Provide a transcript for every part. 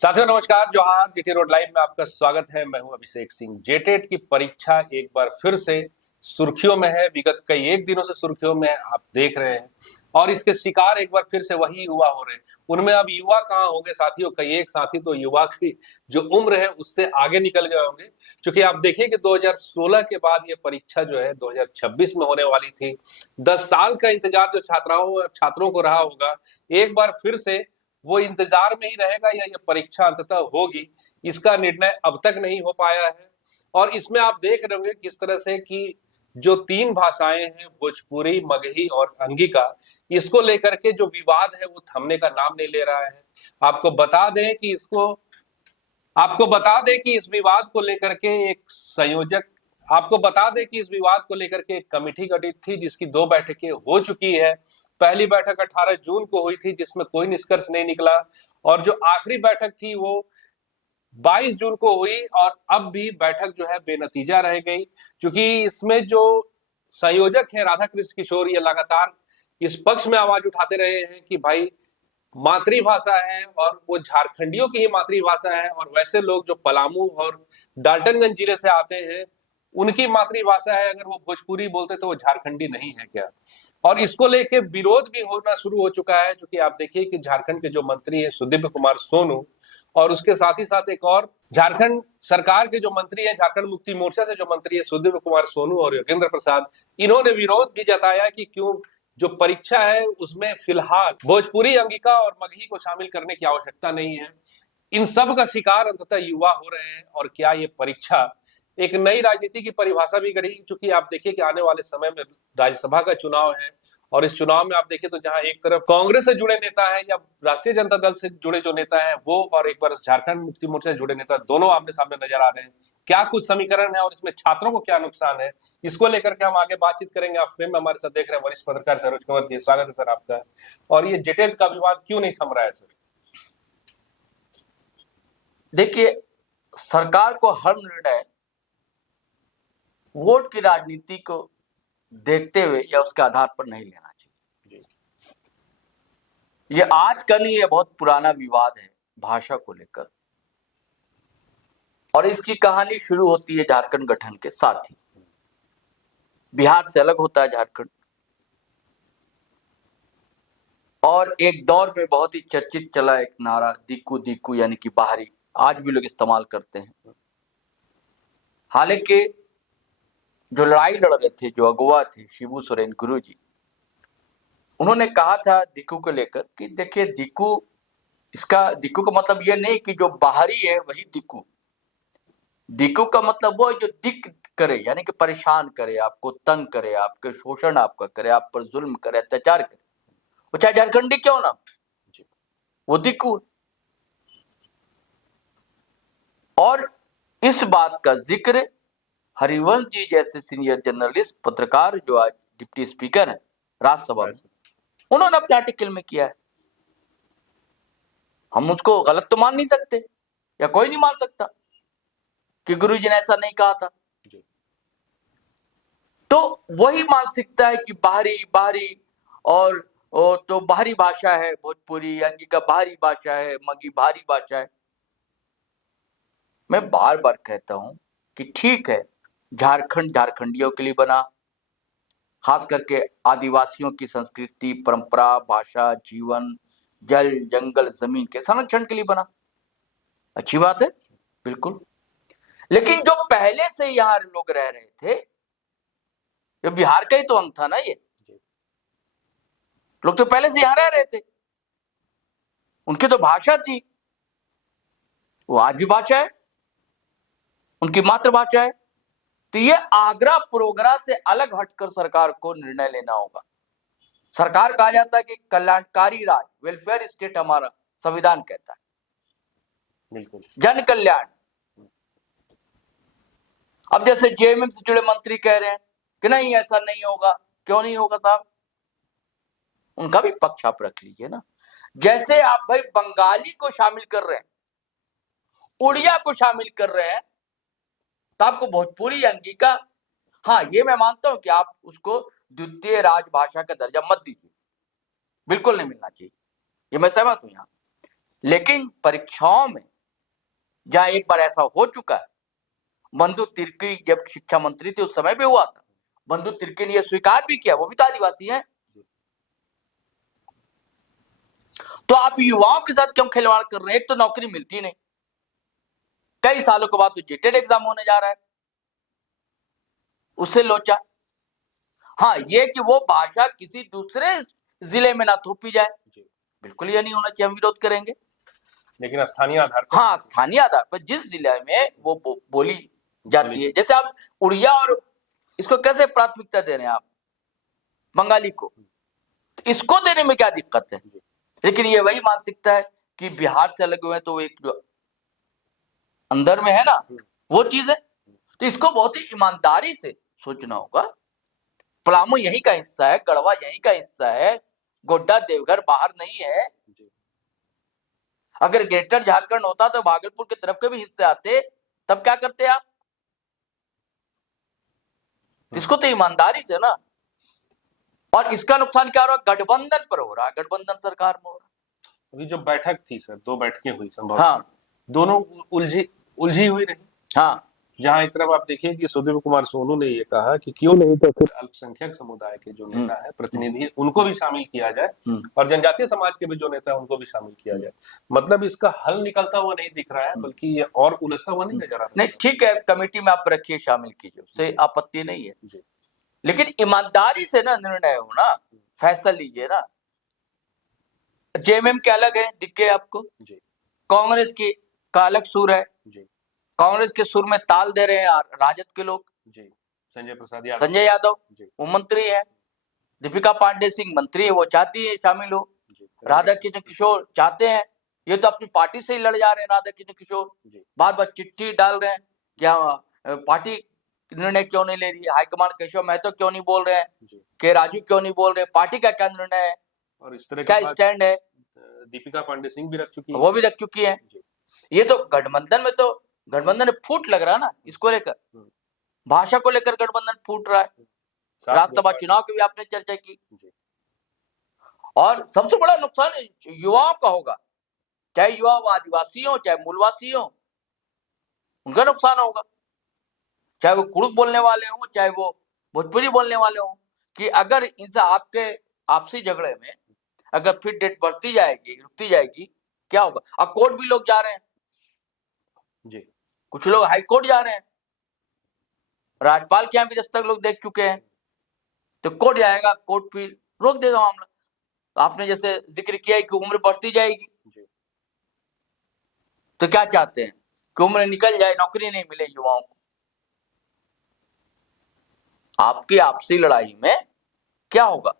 साथियों नमस्कार, जोहार। जीटी रोड लाइव में आपका स्वागत है। मैं हूं अभिषेक सिंह। जेटेट की परीक्षा एक बार फिर से सुर्खियों में है। विगत कई एक दिनों से सुर्खियों में है, आप देख रहे हैं। और इसके शिकार एक बार फिर से वही युवा हो रहे हैं। उनमें अब युवा कहाँ होंगे साथियों? कई एक साथी तो युवा की जो उम्र है उससे आगे निकल गए होंगे। क्योंकि आप देखिए कि 2016 के बाद ये परीक्षा जो है 2026 में होने वाली थी। 10 साल का इंतजार जो छात्राओं और छात्रों को रहा होगा, एक बार फिर से वो इंतजार में ही रहेगा या ये परीक्षा अंततः होगी, इसका निर्णय अब तक नहीं हो पाया है। और इसमें आप देख रहे होंगे किस तरह से कि जो 3 भाषाएं हैं, भोजपुरी, मगही और अंगिका, इसको लेकर के जो विवाद है वो थमने का नाम नहीं ले रहा है। आपको बता दें कि इसको आपको बता दें कि इस विवाद को लेकर के एक संयोजक आपको बता दें कि इस विवाद को लेकर के एक कमेटी गठित थी, जिसकी 2 बैठकें हो चुकी है। पहली बैठक 18 जून को हुई थी, जिसमें कोई निष्कर्ष नहीं निकला। और जो आखिरी बैठक थी वो 22 जून को हुई, और अब भी बैठक जो है बेनतीजा रह गई। क्योंकि इसमें जो संयोजक है राधा कृष्ण किशोर, ये लगातार इस पक्ष में आवाज उठाते रहे हैं कि भाई मातृभाषा है और वो झारखंडियों की ही मातृभाषा है, और वैसे लोग जो पलामू और डाल्टनगंज जिले से आते हैं उनकी मातृभाषा है। अगर वो भोजपुरी बोलते तो वो झारखंडी नहीं है क्या? और इसको लेके विरोध भी होना शुरू हो चुका है। क्योंकि आप देखिए कि झारखंड के जो मंत्री है सुदीप कुमार सोनू, और उसके साथ ही साथ एक और झारखंड सरकार के जो मंत्री है, झारखंड मुक्ति मोर्चा से जो मंत्री है सुदीप कुमार सोनू और योगेंद्र प्रसाद, इन्होंने विरोध भी जताया कि क्यों जो परीक्षा है उसमें फिलहाल भोजपुरी, अंगिका और मगही को शामिल करने की आवश्यकता नहीं है। इन सब का शिकार अंततः युवा हो रहे हैं। और क्या ये परीक्षा एक नई राजनीति की परिभाषा भी गढ़ी? चूंकि आप देखिए कि आने वाले समय में राज्यसभा का चुनाव है, और इस चुनाव में आप देखिए तो जहां एक तरफ कांग्रेस से जुड़े नेता है या राष्ट्रीय जनता दल से जुड़े जो नेता है वो, और एक बार झारखंड मुक्ति मोर्चा से जुड़े नेता, दोनों आमने सामने नजर आ रहे हैं। क्या कुछ समीकरण है और इसमें छात्रों को क्या नुकसान है, इसको लेकर के हम आगे बातचीत करेंगे। आप फ्रेम में हमारे साथ देख रहे हैं वरिष्ठ पत्रकार सरोज कंवर जी, स्वागत है सर आपका। और ये जेटेल का विवाद क्यों नहीं थम रहा है सर? देखिए, सरकार को हर निर्णय वोट की राजनीति को देखते हुए या उसके आधार पर नहीं लेना चाहिए। ये आज का नहीं है, बहुत पुराना विवाद है भाषा को लेकर, और इसकी कहानी शुरू होती है झारखंड गठन के साथ ही। बिहार से अलग होता है झारखंड, और एक दौर में बहुत ही चर्चित चला एक नारा दिक्कू दिक्कू, यानी कि बाहरी, आज भी लोग इस्तेमाल करते हैं। हालांकि जो लड़ाई लड़ रहे थे, जो अगुवा थे शिबू सोरेन गुरु जी, उन्होंने कहा था दिक्कू को लेकर कि देखिए दिक्कू का मतलब यह नहीं कि जो बाहरी है वही दिक्कू। दिक्कू का मतलब वो जो दिक करे, यानी कि परेशान करे, आपको तंग करे, आपके शोषण आपका करे, आप पर जुल्म करे, अत्याचार करे, वो चाहे झारखंडी क्यों ना, वो दिक्कू। और इस बात का जिक्र हरिवंश जी जैसे सीनियर जर्नलिस्ट, पत्रकार, जो आज डिप्टी स्पीकर है राज्यसभा में, उन्होंने अपने आर्टिकल में किया है। हम उसको गलत तो मान नहीं सकते, या कोई नहीं मान सकता कि गुरुजी ने ऐसा नहीं कहा था। तो वही मानसिकता है कि बाहरी बाहरी, और तो बाहरी भाषा है भोजपुरी, अंगिका बाहरी भाषा है, मगी बाहरी भाषा है। मैं बार बार कहता हूं कि ठीक है, झारखंड झारखंडियों के लिए बना, खास करके आदिवासियों की संस्कृति, परंपरा, भाषा, जीवन, जल, जंगल, जमीन के संरक्षण के लिए बना, अच्छी बात है, बिल्कुल। लेकिन जो पहले से यहाँ लोग रह रहे थे, ये बिहार का ही तो अंग था ना, ये लोग तो पहले से यहाँ रह रहे थे, उनकी तो भाषा थी, वो आज भी भाषा है, उनकी मातृभाषा है। तो ये आगरा प्रोग्रा से अलग हटकर सरकार को निर्णय लेना होगा। सरकार कहा जाता है कि कल्याणकारी राज, वेलफेयर स्टेट हमारा संविधान कहता है, बिल्कुल जन कल्याण। अब जैसे जेएमएम से जुड़े मंत्री कह रहे हैं कि नहीं ऐसा नहीं होगा, क्यों नहीं होगा साहब? उनका भी पक्ष आप रख लीजिए ना। जैसे आप भाई बंगाली को शामिल कर रहे हैं, उड़िया को शामिल कर रहे हैं, तो आपको भोजपुरी, अंगिका, हाँ ये मैं मानता हूं कि आप उसको द्वितीय राजभाषा का दर्जा मत दीजिए, बिल्कुल नहीं मिलना चाहिए, ये मैं सहमत हूं यहां। लेकिन परीक्षाओं में जहां एक बार ऐसा हो चुका है, बंधु तिर्की जब शिक्षा मंत्री थे उस समय भी हुआ था, बंधु तिर्की ने यह स्वीकार भी किया, वो भी तो आदिवासी है। तो आप युवाओं के साथ क्यों खिलवाड़ कर रहे हैं? एक तो नौकरी मिलती नहीं, कई सालों के बाद तो जेटेड एग्जाम होने जा रहा है, उससे लोचा। हाँ, ये कि वो भाषा किसी दूसरे जिले में ना थोपी जाए, बिल्कुल ये नहीं होना चाहिए, हम विरोध करेंगे। लेकिन स्थानीय आधार पर, हाँ, स्थानीय आधार पर जिस जिले में वो बोली जाती है, जैसे आप उड़िया और इसको कैसे प्राथमिकता दे रहे हैं आप, बंगाली को, तो इसको देने में क्या दिक्कत है? लेकिन ये वही मानसिकता है कि बिहार से अलग हुए तो एक जो अंदर में है ना वो चीज है, तो इसको बहुत ही ईमानदारी से सोचना होगा। पलामू यहीं का हिस्सा है, गढ़वा यहीं का हिस्सा है, गोड्डा देवघर बाहर नहीं है। अगर ग्रेटर झारखंड होता तो भागलपुर की तरफ के भी हिस्से आते, तब क्या करते आप? इसको तो ईमानदारी से ना, और इसका नुकसान क्या हो रहा है? गठबंधन पर हो रहा है, गठबंधन सरकार में हो रहा है। अभी जो बैठक थी सर, 2 बैठकें हुई संभव, हाँ, दोनों उलझी हुई रही। हाँ, जहां एक तरफ आप देखिए कि सुदीप कुमार सोनू ने ये कहा कि क्यों नहीं तो फिर अल्पसंख्यक समुदाय के जो नेता है, प्रतिनिधि, उनको भी शामिल किया जाए और जनजातीय समाज के भी जो नेता है उनको भी शामिल किया जाए। मतलब इसका हल निकलता हुआ नहीं दिख रहा है, बल्कि ये और उलझता हुआ नहीं नजर आ रहा। नहीं, ठीक है, कमेटी में आप रखिए, शामिल कीजिए, उससे आपत्ति नहीं है जी। लेकिन ईमानदारी से ना निर्णय हो ना, फैसला लीजिए ना। जेएमएम के अलग है, दिख गए आपको जी, कांग्रेस की का अलग सुर है जी, कांग्रेस के सुर में ताल दे रहे हैं राजद के लोग जी, संजय यादव वो मंत्री है, दीपिका पांडे सिंह मंत्री है, वो चाहती है शामिल हो, राधा कृष्ण किशोर चाहते हैं, ये तो अपनी पार्टी से ही लड़ जा रहे हैं। राधा कृष्ण किशोर बार बार चिट्ठी डाल रहे हैं, क्या पार्टी निर्णय क्यों नहीं ले रही है, हाईकमान केशव महतो क्यों नहीं बोल रहे हैं, के राजू क्यों नहीं बोल रहे, पार्टी का क्या निर्णय है और इस तरह क्या स्टैंड है। दीपिका पांडे सिंह भी रख चुकी है, वो भी रख चुकी है। ये तो गठबंधन में तो गठबंधन फूट लग रहा है ना, इसको लेकर, भाषा को लेकर गठबंधन फूट रहा है। राज्यसभा चुनाव की भी आपने चर्चा की, और सबसे बड़ा नुकसान युवाओं का होगा, चाहे युवा आदिवासी हो चाहे मूलवासी हो, उनका नुकसान होगा, चाहे वो कुड़ुक बोलने वाले हो चाहे वो भोजपुरी बोलने वाले हो, कि अगर इनसे आपके आपसी झगड़े में अगर फिर डेट बढ़ती जाएगी, रुकती जाएगी, क्या होगा? अब कोर्ट भी लोग जा रहे हैं जी, कुछ लोग हाई कोर्ट जा रहे हैं, राज्यपाल के यहाँ भी दस्तक लोग देख चुके हैं, तो कोर्ट जाएगा, कोर्ट फिर रोक देगा मामला। तो आपने जैसे जिक्र किया कि उम्र बढ़ती जाएगी, तो क्या चाहते हैं कि उम्र निकल जाए, नौकरी नहीं मिले युवाओं को। आपकी आपसी लड़ाई में क्या होगा?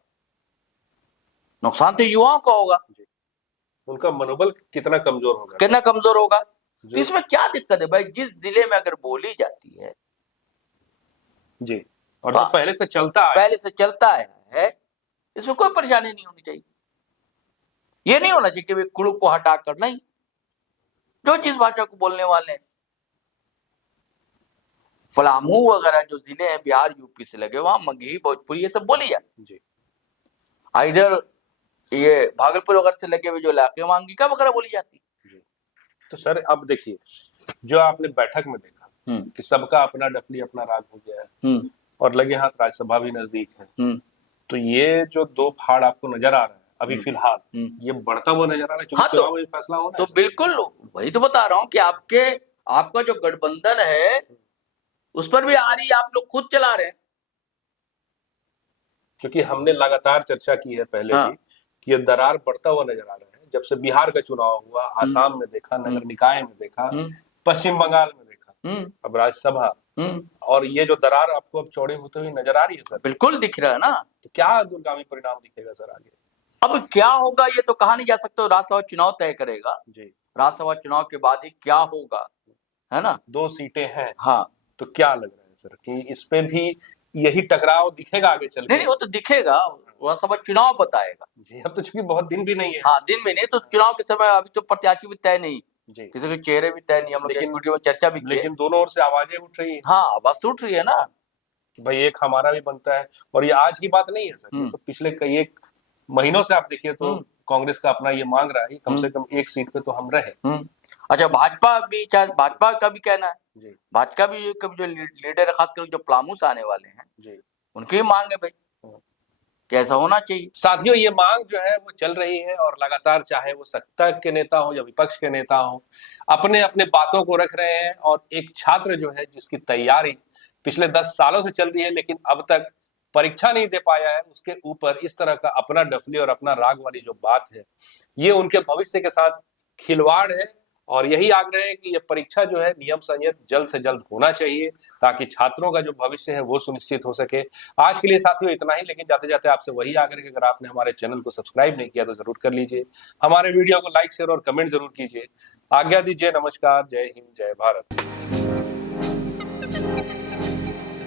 नुकसान तो युवाओं का होगा, उनका मनोबल कितना कमजोर होगा, कितना कमजोर होगा। तो इसमें क्या दिक्कत है भाई? जिस जिले में अगर बोली जाती है जी, और जो पहले से चलता है, इसमें कोई परेशानी नहीं होनी चाहिए। ये नहीं होना चाहिए कि वे कुड़ुक को हटा कर, नहीं, जो जिस भाषा को बोलने वाले हैं, पलामू वगैरह जो जिले हैं बिहार यूपी से लगे, वहां मगही भोजपुरी ये सब बोली जाती है। इधर ये भागलपुर वगैरह से लगे हुए जो इलाके वहां अंगिका वगैरह बोली जाती है। तो सर अब देखिए, जो आपने बैठक में देखा कि सबका अपना डफली अपना राग हो गया है और लगे हाथ राज्यसभा भी नजदीक है, तो ये जो 2 फाड़ आपको नजर आ रहा है अभी फिलहाल, ये बढ़ता हुआ नजर आ रहा है, क्योंकि चुनाव में फैसला होना है। तो बिल्कुल वही तो बता रहा हूँ कि आपका जो गठबंधन है उस पर भी आ रही, आप लोग खुद चला रहे हैं। क्योंकि हमने लगातार चर्चा की है पहले भी कि ये दरार बढ़ता हुआ नजर आ रहा है। जब से बिहार का चुनाव हुआ, आसाम में देखा, नगर निकाय में देखा, पश्चिम बंगाल में देखा, अब राज्यसभा, और ये जो दरार आपको अब चौड़ी होते हुए नजर आ रही है सर, बिल्कुल दिख रहा है ना। तो क्या दूरगामी परिणाम दिखेगा सर आगे? अब क्या होगा ये तो कहा नहीं जा सकता, राज्यसभा चुनाव तय करेगा जी। राज्यसभा चुनाव के बाद ही क्या होगा, है ना। 2 सीटें हैं, हाँ, तो क्या लग रहा है सर कि इस पे भी यही टकराव दिखेगा आगे चल के? नहीं, वो तो दिखेगा, राज्यसभा चुनाव बताएगा जी। अब तो चूंकि बहुत दिन भी नहीं है, हाँ, दिन में नहीं, तो चुनाव के समय अभी तो प्रत्याशी भी तय नहीं जी, किसी के चेहरे भी तय नहीं, हम लोग वीडियो में चर्चा भी की, लेकिन दोनों ओर से आवाजें उठ रही है। हाँ, आवाज उठ रही है ना कि भाई एक हमारा भी बनता है, और ये आज की बात नहीं है सर, तो पिछले कई एक महीनों से आप देखिए तो कांग्रेस का अपना ये मांग रहा है, कम से कम एक सीट पे तो हम रहे। अच्छा, भाजपा भी, चाहे भाजपा का भी कहना है, जी भाजपा भी जो लीडर है, खासकर जो प्लामूस आने वाले हैं, जी। उनकी मांग है भाई, कैसा होना चाहिए। साथियों, ये मांग जो है वो चल रही है और लगातार, चाहे वो सत्ता के नेता हो या विपक्ष के नेता हो, अपने अपने बातों को रख रहे हैं। और एक छात्र जो है जिसकी तैयारी पिछले 10 सालों से चल रही है लेकिन अब तक परीक्षा नहीं दे पाया है, उसके ऊपर इस तरह का अपना डफली और अपना राग वाली जो बात है, ये उनके भविष्य के साथ खिलवाड़ है। और यही आग्रह है कि ये परीक्षा जो है नियम संयत जल्द से जल्द होना चाहिए, ताकि छात्रों का जो भविष्य है वो सुनिश्चित हो सके। आज के लिए साथियों इतना ही, लेकिन जाते जाते आपसे वही आग्रह कि अगर आपने हमारे चैनल को सब्सक्राइब नहीं किया तो जरूर कर लीजिए, हमारे वीडियो को लाइक शेयर और कमेंट जरूर कीजिए। आज्ञा दीजिए, नमस्कार, जय हिंद, जय भारत।